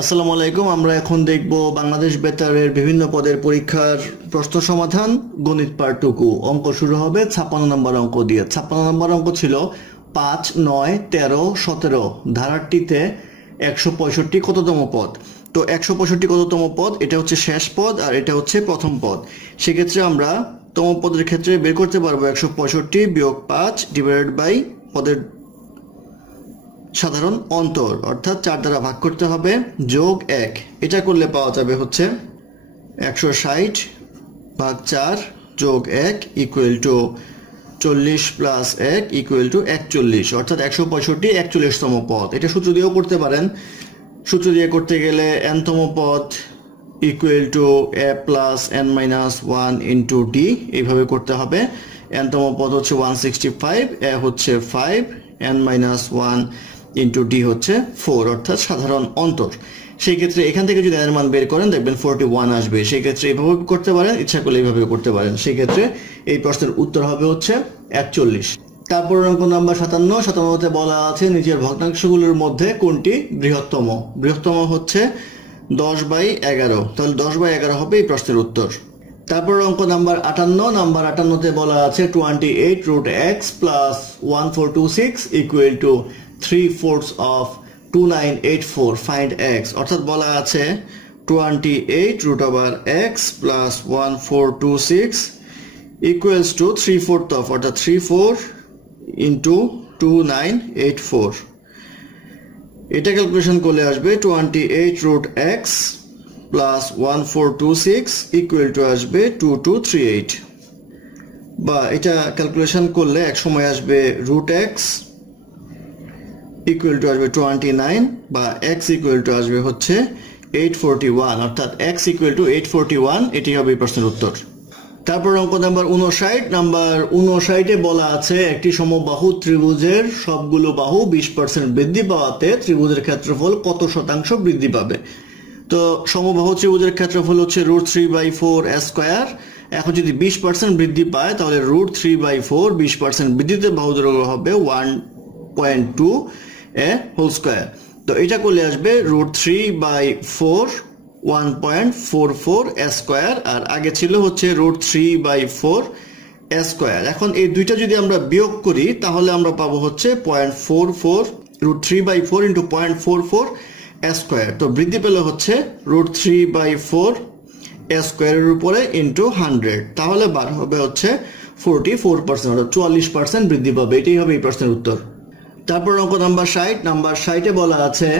আসসালামু আলাইকুম। আমরা এখন দেখব বাংলাদেশ বেতারের বিভিন্ন পদের পরীক্ষার প্রশ্ন সমাধান গণিত পার্ট 2। অঙ্ক শুরু হবে 56 নম্বর অঙ্ক দিয়ে। 56 নম্বর অঙ্ক ছিল 5, 9, 13, 17 ধারাটিতে 165 কততম পদ। তো 165 কততম পদ, এটা হচ্ছে শেষ পদ আর এটা হচ্ছে প্রথম পদ। সেক্ষেত্রে আমরা তম পদের ক্ষেত্রে বের করতে পারবো 165 বিয়োগ 5 ডিভাইডেড বাই পদের সাধারণ অন্তর, অর্থাৎ 4 দ্বারা ভাগ করতে হবে, যোগ 1। এটা করলে পাওয়া যাবে হচ্ছে 160 ভাগ 4 যোগ 1 equal to 40 plus 1 equal to 41, অর্থাৎ 165 41তম পদ। এটা সূত্র দিয়েও করতে পারেন। সূত্র দিয়ে করতে গেলে nতম পদ equal to a plus n minus 1 into D, এইভাবে করতে হবে। nতম পদ হচ্ছে 165, a হচ্ছে 5, n মাইনাস 1 ইন্টু ডি হচ্ছে 4, অর্থাৎ সাধারণ অন্তর। সেই ক্ষেত্রে এখান থেকে যদি এর মান বের করেন দেখবেন 41 আসবে। সেই ক্ষেত্রে এইভাবে করতে পারেন, ইচ্ছা করলে এইভাবে করতে পারেন। সেই ক্ষেত্রে এই প্রশ্নের উত্তর হবে হচ্ছে 41। তারপর অঙ্ক নাম্বার 57। 57তে বলা আছে নিচের ভগ্নাংশগুলোর মধ্যে কোনটি বৃহত্তম। বৃহত্তম হচ্ছে 10/11, তাহলে 10/11 হবে এই প্রশ্নের উত্তর। তারপর অঙ্ক নাম্বার 58। নাম্বার 58তে বলা আছে 28 root x plus 1426 equal to 3/4 of 2984, find x। অর্থাৎ বলা আছে 28 root over x plus 1426 equals to 3/4 of, অর্থাৎ 34 into 2984। এটা ক্যালকুলেশন করলে আসবে 28 root x plus 1426 equal to আসবে 2238, বা এটা ক্যালকুলেশন করলে এক সময় আসবে রুট এক্স ইকুয়াল টু আসবে 29, বা এক্স ইকুয়াল টু আসবে হচ্ছে 841, অর্থাৎ এক্স ইকুয়াল টু 841। এটি হবে এই প্রশ্নের উত্তর। তারপর অঙ্ক নাম্বার 59। নাম্বার 59-এ বলা আছে একটি সমবাহু ত্রিভুজের সবগুলো বাহু 20% বৃদ্ধি পাওয়াতে ত্রিভুজের ক্ষেত্রফল কত শতাংশ বৃদ্ধি পাবে। তো সমবাহু ত্রিভুজের ক্ষেত্রফল হচ্ছে √3/4 স্কয়ার। এখন যদি 20% বৃদ্ধি পায় তাহলে √3/4 20% বৃদ্ধিতে বাহু দৈর্ঘ্য হবে 1.2 হোল স্কয়ার। তো এটা করলে আসবে √3/4 1.44 স্কয়ার, আর আগে ছিল হচ্ছে √3/4 স্কয়ার। এখন এই দুইটা যদি আমরা বিয়োগ করি তাহলে আমরা পাবো হচ্ছে 0.44, √3/4 ইন্টু 0.44 স্কয়ার। তো বৃদ্ধি পেলে হচ্ছে √3/4 স্কয়ারের উপরে ইন্টু 100, তাহলে বার হবে হচ্ছে 44%, অর্থাৎ 44% বৃদ্ধি পাবে। এটাই হবে এই প্রশ্নের উত্তর। তারপর অঙ্ক নাম্বার 60। নাম্বার 60-এ বলা আছে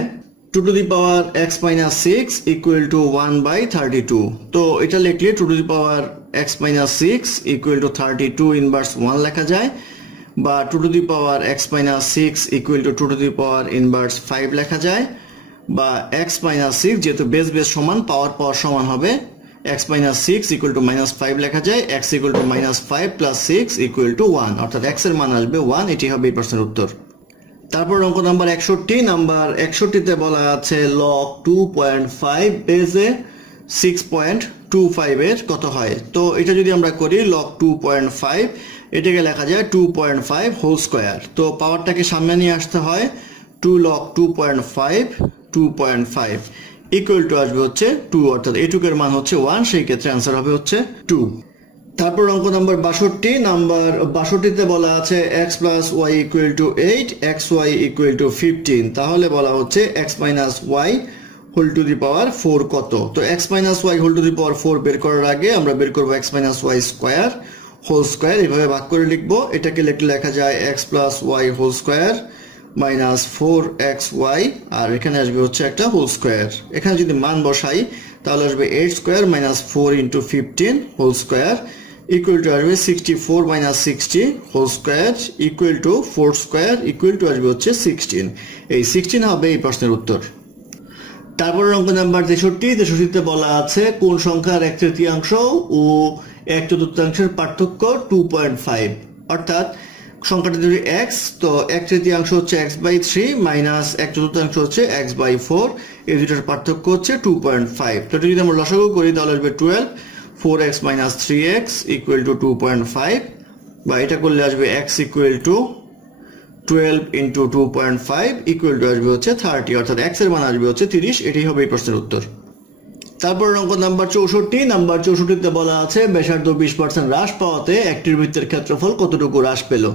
2 to the power x minus 6 equal to 1/32। তো এটা লিখলে 2 to the power x minus 6 equal to 32 inverse 1 লেখা যায়, বা 2 to the power x minus 6 equal to 2 to the power inverse 5 লেখা যায়, বা x minus 6 যেহেতু বেস সমান পাওয়ার সমান হবে, x minus 6 equal to -5 লেখা যায়, x equal to -5 plus 6 equal to 1, অর্থাৎ x এর মান আসবে 1। এটি হবে এই প্রশ্নের উত্তর। তারপর অঙ্ক নাম্বার 61। নাম্বার 61-তে বলা আছে log 2.5 বেজে 6.25 এর কত হয়। তো এটা যদি আমরা করি log 2.5, এটাকে লেখা যায় 2.5 হোল স্কয়ার। তো পাওয়ারটাকে সামনে নিয়ে আসতে হয়, 2 log 2.5 ইকুয়াল টু আসবে হচ্ছে 2, অর্থাৎ এটুকের মান হচ্ছে 1। সেই ক্ষেত্রে অ্যান্সার হবে হচ্ছে 2। তারপর অঙ্ক নাম্বার 62। নাম্বার 62-তে বলা আছে x plus y equal to 8, xy equal to 15। তাহলে বলা হচ্ছে x minus y whole to the power 4 কত। তো x minus y whole to the power 4 বের করার আগে আমরা বের করবো x minus y square whole square, এইভাবে ভাগ করে লিখবো। এটাকে লেখা যায় x plus y whole square minus 4xy, আর এখানে আসবে হচ্ছে একটা হোল স্কোয়ার। এখানে যদি মান বসাই তাহলে আসবে 8 square minus 4 into 15 whole square equal to আসবে 64 minus 60 whole square equal to 4 square equal to আসবে হচ্ছে 16। এই 16 হবে এই প্রশ্নের উত্তর। তারপর অঙ্ক নাম্বার 63। 63-তে বলা আছে কোন সংখ্যার 1/3 ও 1/4 পার্থক্য 2.5, অর্থাৎ সংখ্যাটা যদি x, তো 1/3 হচ্ছে x/3 মাইনাস 1/4 হচ্ছে x/4, এই দুটোর পার্থক্য হচ্ছে 2.5। তো যদি আমরা লসাগু করি তাহলে আসবে 12 4x minus 3x equal to 2.5, বা এটা করলে আসবে x equal to 12 into 2.5 equal to আসবে হচ্ছে 30, অর্থাৎ x এর মান আসবে হচ্ছে 30। এটাই হবে এই প্রশ্নের উত্তর। তারপর অঙ্ক নাম্বার 64। নাম্বার 64তে বলা আছে ব্যাসার্ধ 20% হ্রাস পাওয়াতে একটি বৃত্তের ক্ষেত্রফল কতটুকু হ্রাস পেল।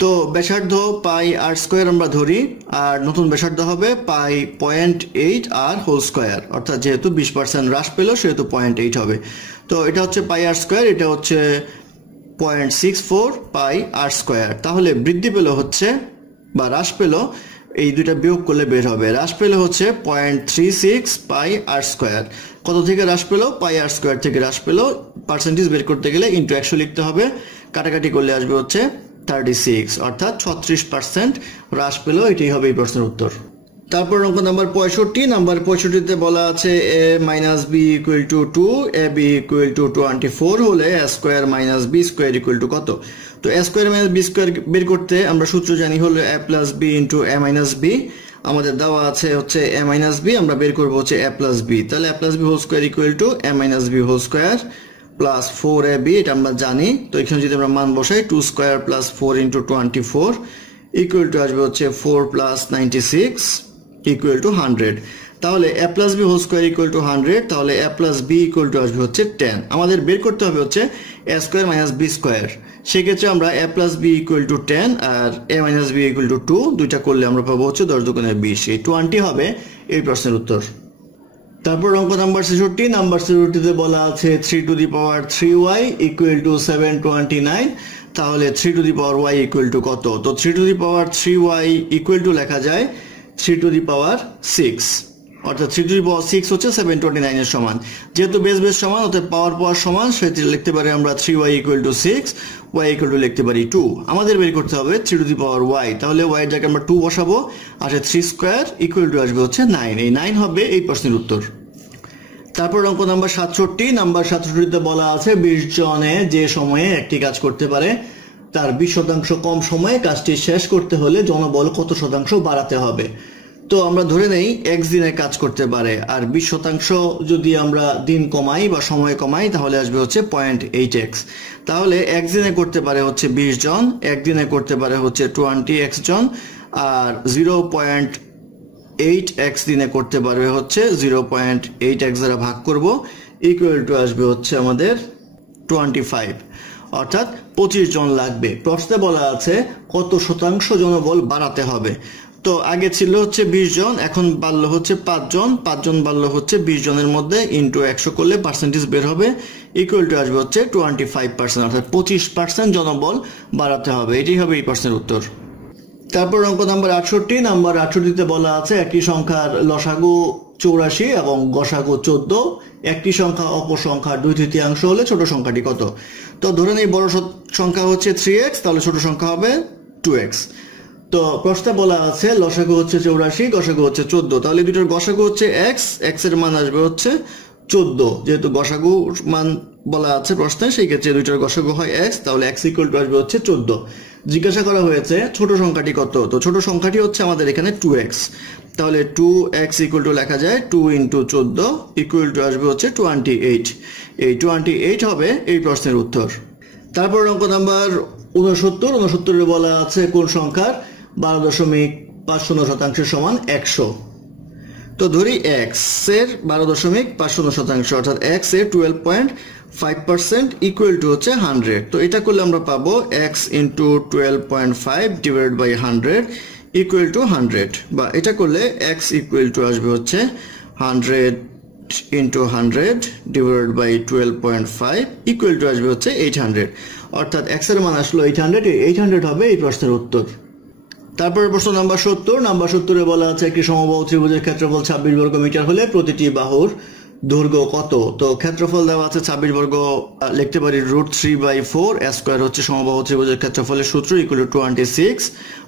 তো ব্যাসার্ধ পাই আর স্কোয়ার আমরা ধরি, আর নতুন ব্যাসার্ধ হবে পাই 0.8 আর হোল স্কোয়ার, অর্থাৎ যেহেতু 20% হ্রাস পেল সেহেতু 0.8 হবে। তো এটা হচ্ছে পাই আর স্কোয়ার, এটা হচ্ছে 0.64 পাই আর স্কোয়ার। তাহলে বৃদ্ধি পেল হচ্ছে বা হ্রাস পেল, এই দুইটা বিয়োগ করলে বের হবে, হ্রাস পেলে হচ্ছে 0.36 পাই আর স্কোয়ার। কত থেকে হ্রাস পেল? পাই আর স্কোয়ার থেকে হ্রাস পেল। পার্সেন্টেজ বের করতে গেলে ইন্টু 100 লিখতে হবে, কাটাকাটি করলে আসবে হচ্ছে 36, অর্থাৎ 36% হ্রাস পেল। এটাই হবে এই প্রশ্নের উত্তর। তারপর অঙ্ক নাম্বার 65। নাম্বার 65তে বলা আছে a minus B equal to 2, A B equal to 24 হলে a square minus B square equal to কত। তো a square minus B square বের করতে আমরা সূত্র জানি হলো a plus B into a minus B. আমাদের দেওয়া আছে হচ্ছে a মাইনাস বি, আমরা বের করবো হচ্ছে a প্লাস বি। তাহলে a plus B whole square equal to a minus B whole square plus 4ab, এটা আমরা জানি। তো এখানে যদি আমরা মান বসাই 2 square plus 4 into 24 equal to আসবে হচ্ছে 4 প্লাস 96 ইকুয়াল টু 100। তাহলে a plus B whole square equal to 100, তাহলে a plus B equal to আসবে হচ্ছে 10। আমাদের বের করতে হবে হচ্ছে a square minus B square. সেক্ষেত্রে আমরা a plus B equal to 10 আর a minus B equal to 2, দুইটা করলে আমরা পাবো হচ্ছে 10 দুগুণে 20, এই 20 হবে এই প্রশ্নের উত্তর। তারপর অঙ্ক নাম্বার 66। নাম্বার 66তে বলা আছে 3 two the power 3y equal to 729। তাহলে 3 two the power y equal to কত। তো 3 two the power 3y equal to লেখা যায় 3 টু দি পাওয়ার 6, অর্থাৎ 3 টু দি পাওয়ার 6 হচ্ছে 729 এর সমান। যেহেতু বেস সমান, অর্থাৎ পাওয়ার সমান, সেটি লিখতে পারি আমরা 3y equal to 6, y equal to লিখতে পারি 2। আমাদের বের করতে হবে 3 টু দি পাওয়ার y, তাহলে y এর জায়গায় আমরা 2 বসাবো, আর 3 স্কোয়ার ইকুয়াল টু আসবে হচ্ছে 9, এই 9 হবে এই প্রশ্নের উত্তর। তারপর অঙ্ক নাম্বার 67। নাম্বার 67তে বলা আছে 20 জনে যে সময়ে একটি কাজ করতে পারে তার 20% কম সময়ে কাজটি শেষ করতে হলে জনবল কত শতাংশ বাড়াতে হবে। তো আমরা ধরে নেই x দিনে কাজ করতে পারে, আর 20% যদি আমরা দিন কমাই বা সময় কমাই তাহলে আসবে হচ্ছে 0.8x। তাহলে এক দিনে করতে পারে হচ্ছে 20 জন, একদিনে করতে পারে হচ্ছে 20x জন, আর 0.8x দিনে করতে পারবে হচ্ছে 0.8x দ্বারা ভাগ করব, ইকুয়াল টু আসবে হচ্ছে আমাদের 25, অর্থাৎ 25 জন লাগবে। প্রশ্নে বলা আছে কত শতাংশ জনবল বাড়াতে হবে। তো আগে ছিল হচ্ছে 20 জন, এখন বাড়লো হচ্ছে 5 জন, 5 জন বাড়লো হচ্ছে 20 জনের মধ্যে, ইন্টু 100 করলে পার্সেন্টেজ বের হবে, ইকুয়াল টু আসবে হচ্ছে 25%, অর্থাৎ 25% জনবল বাড়াতে হবে। এটাই হবে এই প্রশ্নের উত্তর। তারপর অঙ্ক নাম্বার 68। নাম্বার 68তে বলা আছে একটি সংখ্যার লসাগু 84 এবং গসাগু 14, একটি সংখ্যা অপর সংখ্যার 2/3 হলে ছোট সংখ্যাটি কত। তো ধরে নেই বড় সংখ্যা হচ্ছে 3x, তাহলে ছোট সংখ্যা হবে 2x। তো প্রশ্নে বলা আছে লসাগু হচ্ছে 84, গসাগু হচ্ছে 14, তাহলে দুটোর গসাগু হচ্ছে x, x এর মান আসবে হচ্ছে 14। যেহেতু গসাগু মান বলা আছে প্রশ্নে, সেই ক্ষেত্রে দুইটার গসাগু হয় x, তাহলে x ইকুয়াল টু আসবে হচ্ছে 14। জিজ্ঞাসা করা হয়েছে ছোট সংখ্যাটি কত। তো ছোট সংখ্যাটি হচ্ছে আমাদের এখানে 2x, তাহলে 2x ইকুয়াল টু লেখা যায় 2 ইন্টু 14 ইকুয়াল টু আসবে হচ্ছে 28। এই 28 হবে এই প্রশ্নের উত্তর। তারপর অঙ্ক নাম্বার 69। 69-এ বলা আছে কোন সংখ্যার 12.50% সমান 100। তো ধরি x এর 12.50%, অর্থাৎ x এর 12.5% ইকুয়াল টু হচ্ছে 100। তো এটা করলে আমরা পাবো x into 12.5 divide by 100 equal to 100, বা এটা করলে x ইকুয়াল টু আসবে হচ্ছে 100 into 100 divide by 12.5 equal to আসবে হচ্ছে 800, অর্থাৎ x এর মান আসলো 800, 800 হবে এই প্রশ্নের উত্তর। তারপরে প্রশ্ন নাম্বার 70। নাম্বার 70-এ বলা আছে একটি সমবাহু ত্রিভুজের ক্ষেত্রফল 26 বর্গ মিটার হলে প্রতিটি বাহুর দৈর্ঘ্য কত। তো ক্ষেত্রফল দেওয়া আছে 26 বর্গ, লিখতে পারি √3/4, a স্কয়ার হচ্ছে সমবাহু ত্রিভুজের ক্ষেত্রফলের সূত্র, ইকুয়াল টু 26,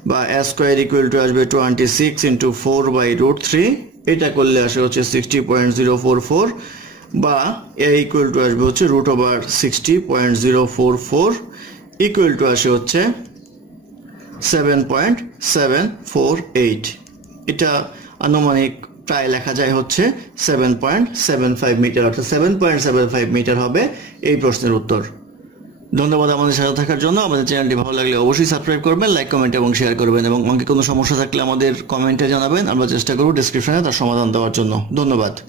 বা a স্কয়ার ইকুয়াল টু আসবে 26 ইন্টু 4/√3, এটা করলে আসে হচ্ছে 60.044, বা a ইকুয়াল টু আসবে হচ্ছে √60.044 ইকুয়াল টু আসে হচ্ছে 7.748। এটা আনুমানিক প্রায় লেখা যায় হচ্ছে 7.75 মিটার, অর্থাৎ 7.75 মিটার হবে এই প্রশ্নের উত্তর। ধন্যবাদ আমাদের সাথে থাকার জন্য। আমাদের চ্যানেলটি ভালো লাগলে অবশ্যই সাবস্ক্রাইব করবেন, লাইক, কমেন্ট এবং শেয়ার করবেন, এবং অঙ্কে কোনো সমস্যা থাকলে আমাদের কমেন্টে জানাবেন। আমরা চেষ্টা করব ডেসক্রিপশনে তার সমাধান দেওয়ার জন্য। ধন্যবাদ।